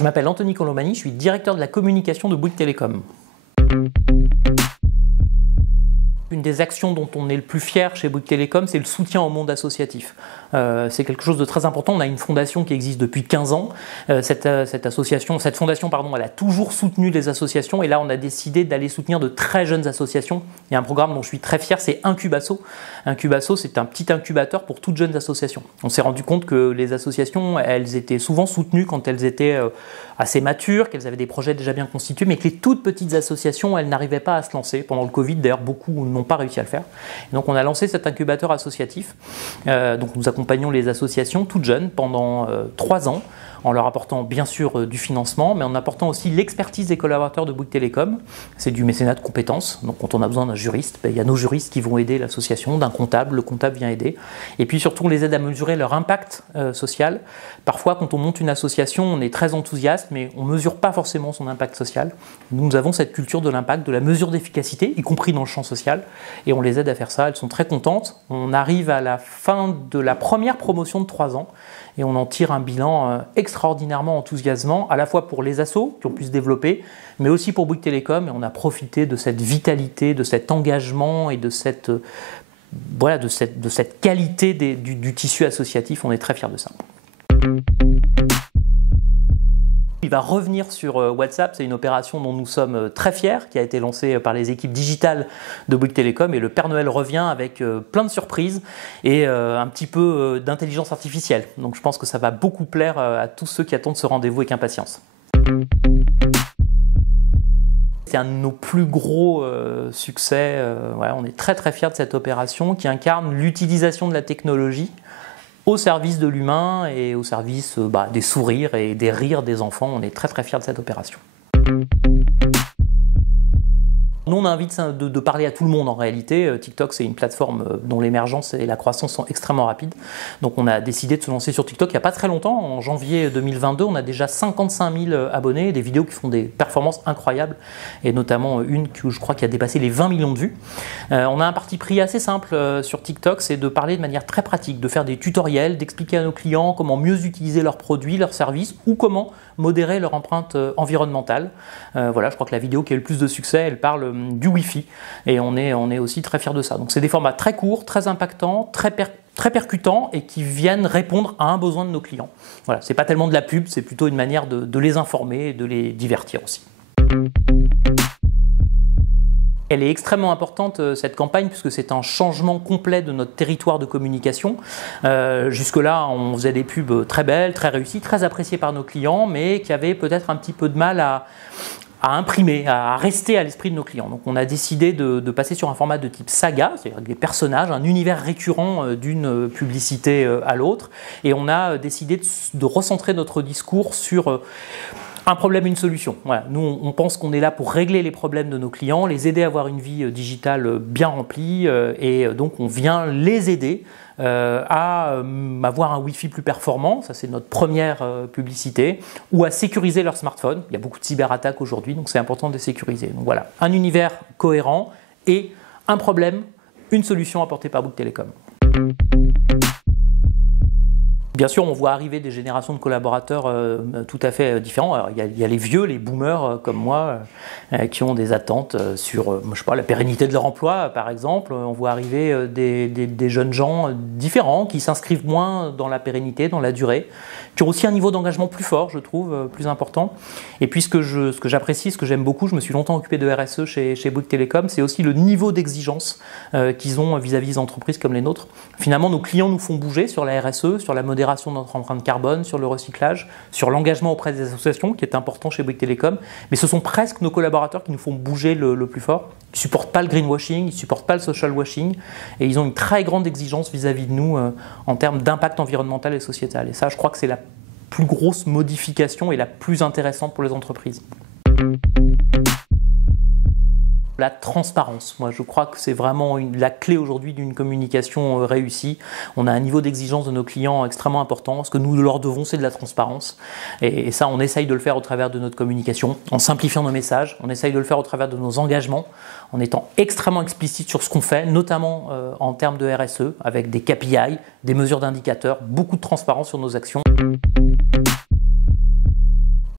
Je m'appelle Anthony Colombani, je suis directeur de la communication de Bouygues Telecom. Une des actions dont on est le plus fier chez Bouygues Telecom, c'est le soutien au monde associatif. C'est quelque chose de très important. On a une fondation qui existe depuis 15 ans. Cette fondation, elle a toujours soutenu les associations et là, on a décidé d'aller soutenir de très jeunes associations. Il y a un programme dont je suis très fier, c'est Incubasso. Incubasso, c'est un petit incubateur pour toutes jeunes associations. On s'est rendu compte que les associations, elles étaient souvent soutenues quand elles étaient assez matures, qu'elles avaient des projets déjà bien constitués, mais que les toutes petites associations, elles n'arrivaient pas à se lancer. Pendant le Covid, d'ailleurs, beaucoup n'ont pas réussi à le faire. Et donc, on a lancé cet incubateur associatif. Donc, nous accompagnons les associations toutes jeunes pendant 3 ans, en leur apportant bien sûr du financement, mais en apportant aussi l'expertise des collaborateurs de Bouygues Telecom. C'est du mécénat de compétences. Donc, quand on a besoin d'un juriste, il y a nos juristes qui vont aider l'association, d'un comptable, le comptable vient aider. Et puis surtout, on les aide à mesurer leur impact social. Parfois, quand on monte une association, on est très enthousiaste, mais on ne mesure pas forcément son impact social. Nous avons cette culture de l'impact, de la mesure d'efficacité, y compris dans le champ social, et on les aide à faire ça. Elles sont très contentes. On arrive à la fin de la première promotion de 3 ans, et on en tire un bilan extraordinairement enthousiasmant, à la fois pour les assos qui ont pu se développer, mais aussi pour Bouygues Telecom. Et on a profité de cette vitalité, de cet engagement et de cette qualité du tissu associatif. On est très fiers de ça. Il va revenir sur WhatsApp, c'est une opération dont nous sommes très fiers, qui a été lancée par les équipes digitales de Bouygues Telecom, et le Père Noël revient avec plein de surprises et un petit peu d'intelligence artificielle. Donc je pense que ça va beaucoup plaire à tous ceux qui attendent ce rendez-vous avec impatience. C'est un de nos plus gros succès. On est très très fiers de cette opération qui incarne l'utilisation de la technologie au service de l'humain et au service des sourires et des rires des enfants. On est très très fiers de cette opération. Nous, on a envie de parler à tout le monde en réalité. TikTok, c'est une plateforme dont l'émergence et la croissance sont extrêmement rapides. Donc on a décidé de se lancer sur TikTok il n'y a pas très longtemps. En janvier 2022, on a déjà 55 000 abonnés, des vidéos qui font des performances incroyables, et notamment une que je crois qui a dépassé les 20 millions de vues. On a un parti pris assez simple sur TikTok, c'est de parler de manière très pratique, de faire des tutoriels, d'expliquer à nos clients comment mieux utiliser leurs produits, leurs services, ou comment modérer leur empreinte environnementale. Je crois que la vidéo qui a eu le plus de succès, elle parle du Wi-Fi, et on est aussi très fiers de ça. Donc c'est des formats très courts, très impactants, très percutants, et qui viennent répondre à un besoin de nos clients. Voilà, c'est pas tellement de la pub, c'est plutôt une manière de les informer et de les divertir aussi. Elle est extrêmement importante, cette campagne, puisque c'est un changement complet de notre territoire de communication. Jusque-là, on faisait des pubs très belles, très réussies, très appréciées par nos clients, mais qui avaient peut-être un petit peu de mal à imprimer, à rester à l'esprit de nos clients. Donc on a décidé de passer sur un format de type saga, c'est-à-dire avec des personnages, un univers récurrent d'une publicité à l'autre, et on a décidé de recentrer notre discours sur un problème, une solution. Voilà. Nous, on pense qu'on est là pour régler les problèmes de nos clients, les aider à avoir une vie digitale bien remplie, et donc on vient les aider à avoir un Wi-Fi plus performant, ça c'est notre première publicité, ou à sécuriser leur smartphone. Il y a beaucoup de cyberattaques aujourd'hui, donc c'est important de les sécuriser. Donc voilà, un univers cohérent et un problème, une solution apportée par Bouygues Telecom. Bien sûr, on voit arriver des générations de collaborateurs tout à fait différents. Alors, il y a les vieux, les boomers comme moi, qui ont des attentes sur la pérennité de leur emploi, par exemple. On voit arriver des jeunes gens différents qui s'inscrivent moins dans la pérennité, dans la durée, qui ont aussi un niveau d'engagement plus fort, je trouve, plus important. Et puis ce que j'apprécie, ce que j'aime beaucoup, je me suis longtemps occupé de RSE chez Bouygues Telecom, c'est aussi le niveau d'exigence qu'ils ont vis-à-vis des entreprises comme les nôtres. Finalement, nos clients nous font bouger sur la RSE, sur la modération de notre empreinte carbone, sur le recyclage, sur l'engagement auprès des associations, qui est important chez Bouygues Telecom. Mais ce sont presque nos collaborateurs qui nous font bouger le plus fort. Ils ne supportent pas le greenwashing, ils ne supportent pas le social washing, et ils ont une très grande exigence vis-à-vis de nous en termes d'impact environnemental et sociétal. Et ça, je crois que c'est la plus grosse modification et la plus intéressante pour les entreprises. La transparence, moi je crois que c'est vraiment la clé aujourd'hui d'une communication réussie. On a un niveau d'exigence de nos clients extrêmement important. Ce que nous leur devons, c'est de la transparence. Et ça, on essaye de le faire au travers de notre communication, en simplifiant nos messages. On essaye de le faire au travers de nos engagements, en étant extrêmement explicite sur ce qu'on fait, notamment en termes de RSE, avec des KPI, des mesures d'indicateurs, beaucoup de transparence sur nos actions.